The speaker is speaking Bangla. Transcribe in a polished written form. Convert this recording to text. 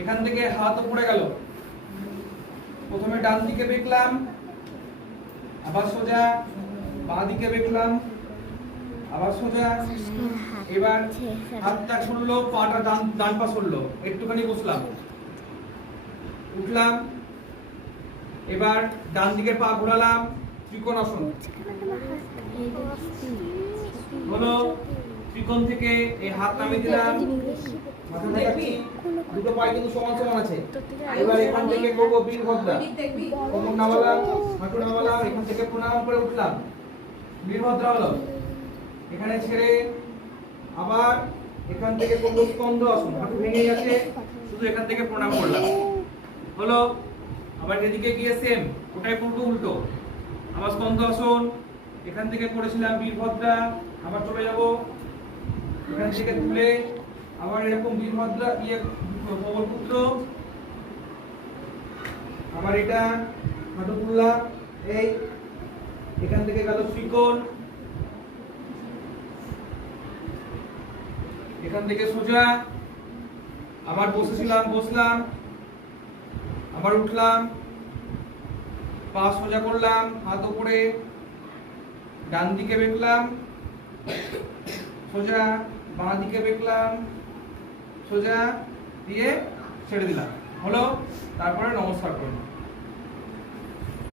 এখান থেকে হাত উপরে গেল, প্রথমে ডান দিকে বেঁকলাম, আবার সোজা, বাঁ দিকে বেঁকলাম, আবার সোজা। এবার হাতটা সরলো, পাটা ডান পা সরলো, একটুখানি বসলাম, উঠলাম। এবার ডান দিকে পা ঘোরালাম, ত্রিকোণাসন হলো। ত্রিকোণ থেকে এই হাত নামিয়ে দিলাম, মাথা দেখাচ্ছি, দুটো পায়ে কিন্তু সমান সমান আছে। এবার এখান থেকে করবো বীরভদ্রা, কোমর নামালাম, হাঁটু নামালাম, এখান থেকে প্রণাম করে উঠলাম, বীরভদ্রা হলো। এখানে ছেড়ে আবার এখান থেকে করবো স্কন্দ আসন, হাঁটু ভেঙে গেছে, শুধু এখান থেকে প্রণাম করলাম হলো। আবার এদিকে গিয়ে সেম ওটাই করবো উল্টো, আবার স্কন্দ আসন, এখান থেকে করেছিলাম বীরভদ্রা, আবার চলে যাব এখান থেকে তুলে আবার এরকম বীরভদ্রা প্রবলপুত্র, আবার এটা হাঁটু তুললাম, এই এখান থেকে গেল ত্রিকোণ, এখান থেকে সোজা, আবার বসেছিলাম, বসলাম, আবার উঠলাম, পা সোজা করলাম, হাত উপরে, ডান দিকে বেঁকলাম, সোজা, বাঁ দিকে বেঁকলাম, সোজা দিয়ে ছেড়ে দিলাম হলো। তারপরে নমস্কার করলাম।